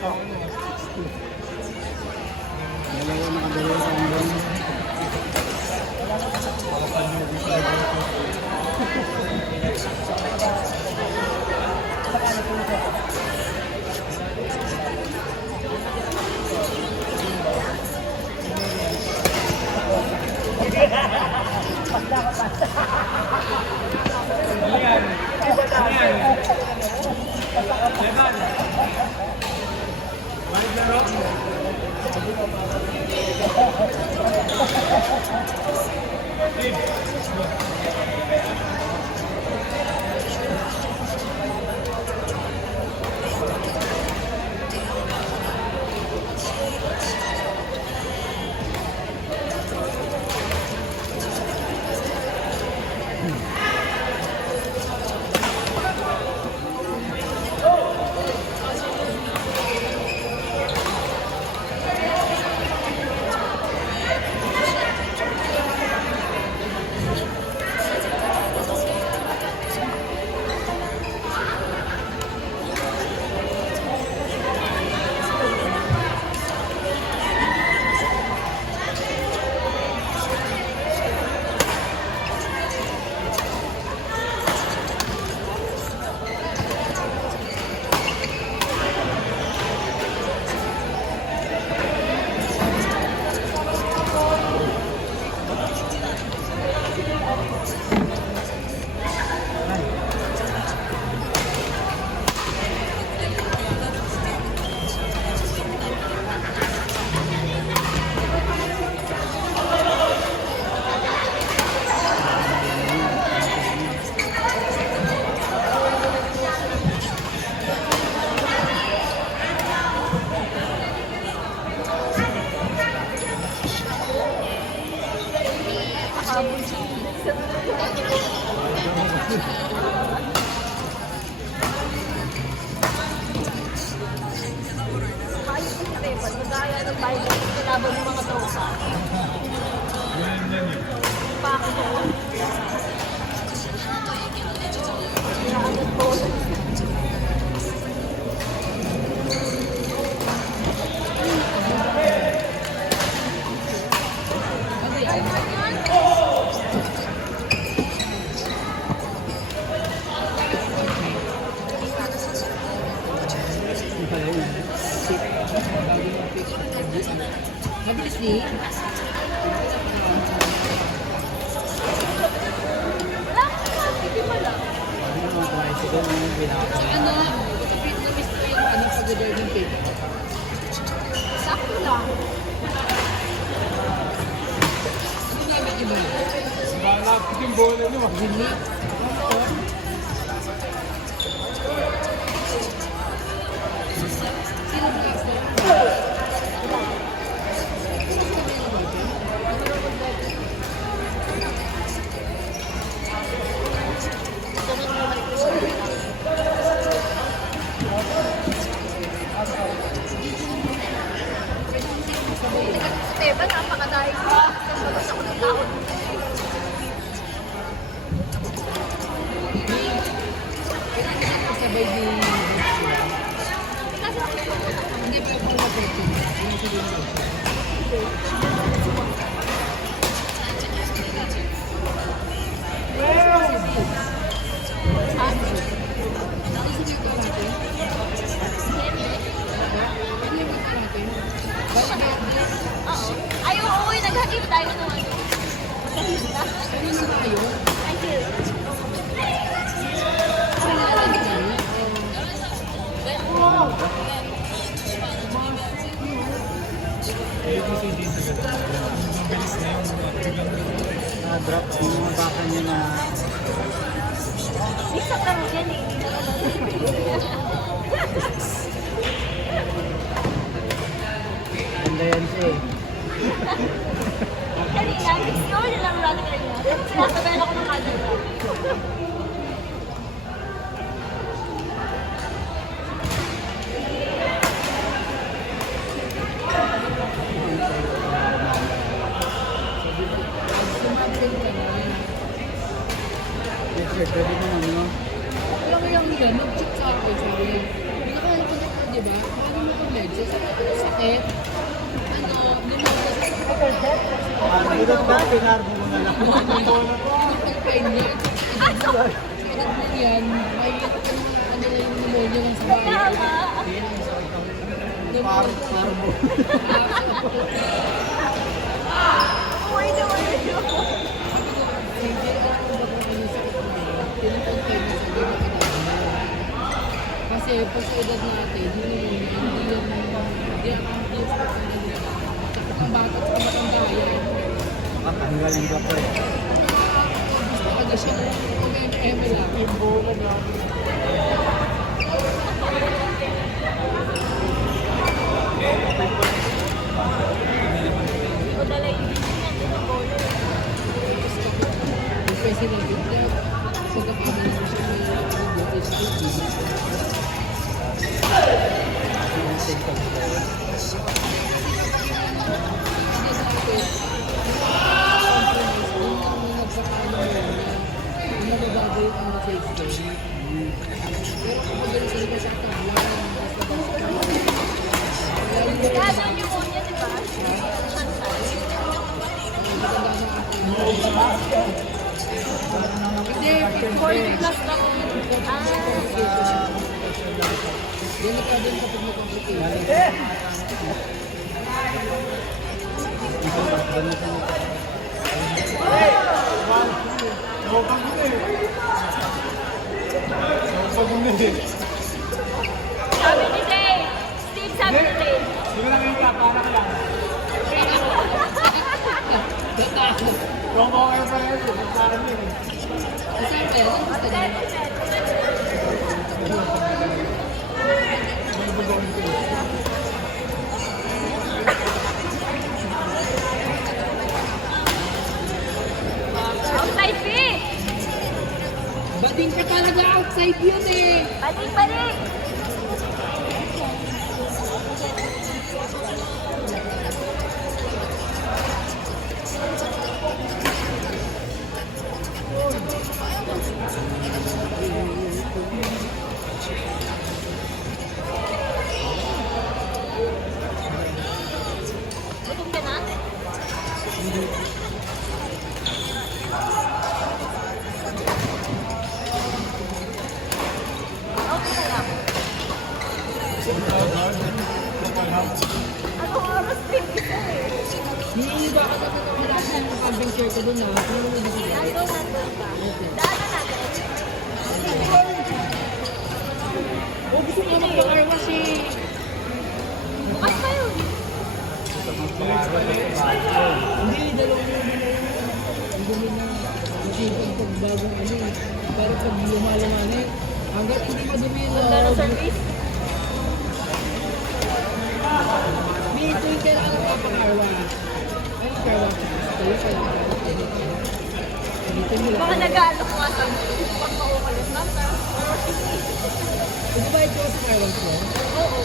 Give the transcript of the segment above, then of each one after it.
Dalawa nakadalawa sa hanggang. Laban ng mga tropa. Bakit ko? Kinaagad ko. Mabilis din. Ano? Na-miss ko yung pag-garden cake. Sakto lang. Ano gamit niyo ba? Malapit yung bola nyo. Ginit. Sino ba ako? Diba, napakadahil ko. Labas ako ng tao. Sabay din. Hindi pa ako mag-rating. Oo. Ay, oo, naghatid tayo ng ano. Thank you. Na-drop yung mga baka niya na Isa ka rin yan eh. ganda yan siya eh. Kanina, explore nyo lang natin kanina. Sinasabayan ako ng camera. Sir, pwede naman, no? Alam mo yung nila, mag-check sa akin, sabi. Hindi na kaya ko na, di ba? Paano mo kami? headset. Sakit. Ano, lumabas Dito ba, pinarbo mo na lang. ang pain niya. Sakit mo yan. May ano na yung pneumonia lang sa bahay. Parbo. Uy, naman yun. Hindi ako bakit sakit mo yun. Tinapag-pain na sa gano'n kinagawa. Kasi pag sa edad natin, hindi yan sakit ang bata at ang matanda yan. Makatanggalin ka pa eh. Gusto ka na siya kung may ML lang. Ibukan na. O dala yung natin ng bolo. Kasi nag-bigla, pagkakaroon na siya may British City. Kaya yung unya, di ba? Hindi, 40 plus lang. delikado yung kapag mag-complication. Sabi ni Dave. Steve, sabi ni Dave. Di ba lang yung para ka lang? Gatakot. Kung okay pa rin, parang yun. Kasi ang pera, gusto niya. Outside pitch. Bading ka talaga outside yun eh. Balik, balik. Gutom ka na? Okay na lang. Ano oras din kita eh? Hinihiba ka na wala sa yung adventure ko doon ah. Nandun ka. Daanan natin. Oh, gusto mo mag-car wash eh. Bukas pa yun. Hindi, dalawang yung ang dumi na masipag pag bagong ano eh. Pero pag lumalaman eh, hanggat hindi madumi yung Ganda ng service. May ito yung kailangan ng car wash. Ay, car wash. Kayo kailangan. Dito nila. Baka nag-aalok nga sa pag maukalit lang. Ito ba ito sa car wash mo? Oo.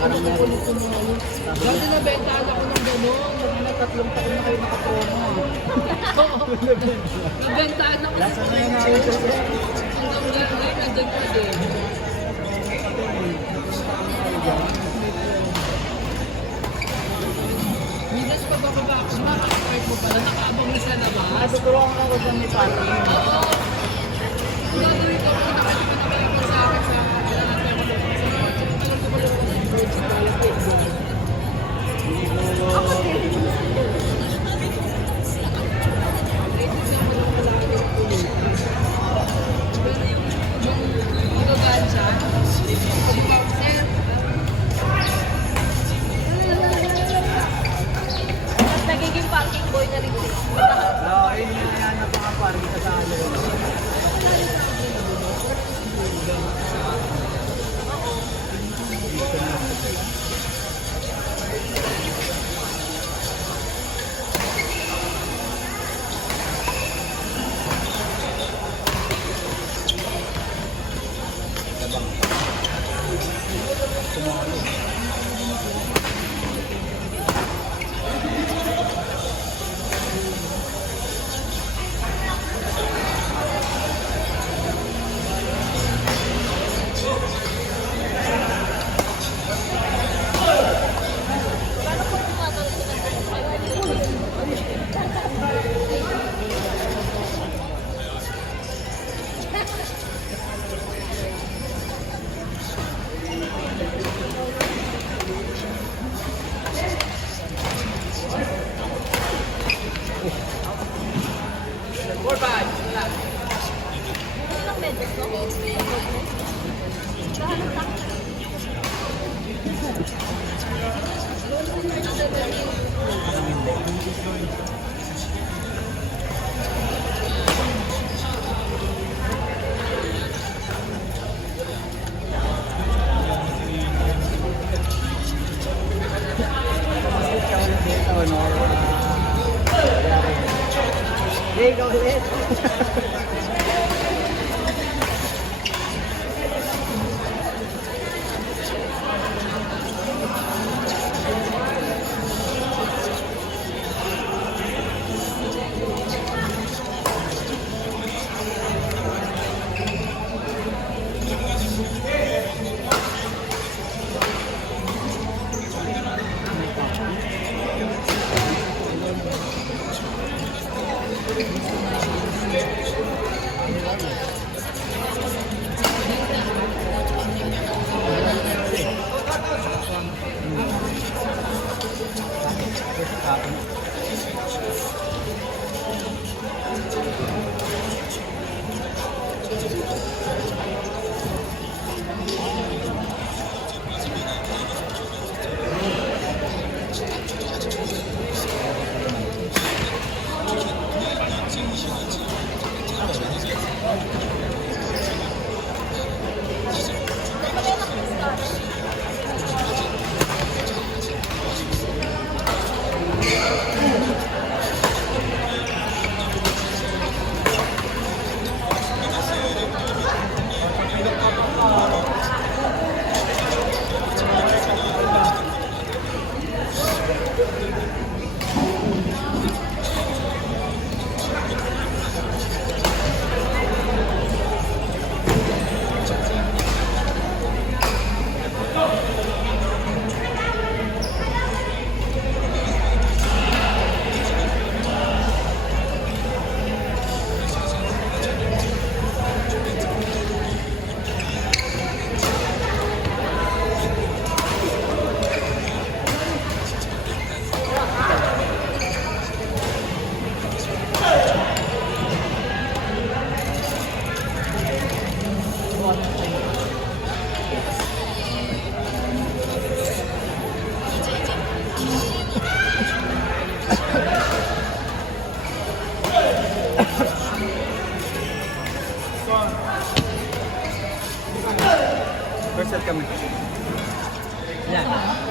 Ano ko ulit yung mga yun? Dati nabentahan ako ng gano'n. Mga 3 taon na kayo nakapromo. Oo. Nabentahan ako. Lasa na yung nakita siya. Hanggang ngayon, nandun pa din. Minus pagbababa ako, makaka-park mo pala, nakaabang na sa labas. Tutulungan ako dyan ni Pati. Oo. Gagawin ko kung nakalipan ako sa akin sa Tapos nagiging parking boy na rin sila. Oo, yun yung nahanap mga parang kasali. Dito, no? Hey, ikaw ulit. First set kami. Yan.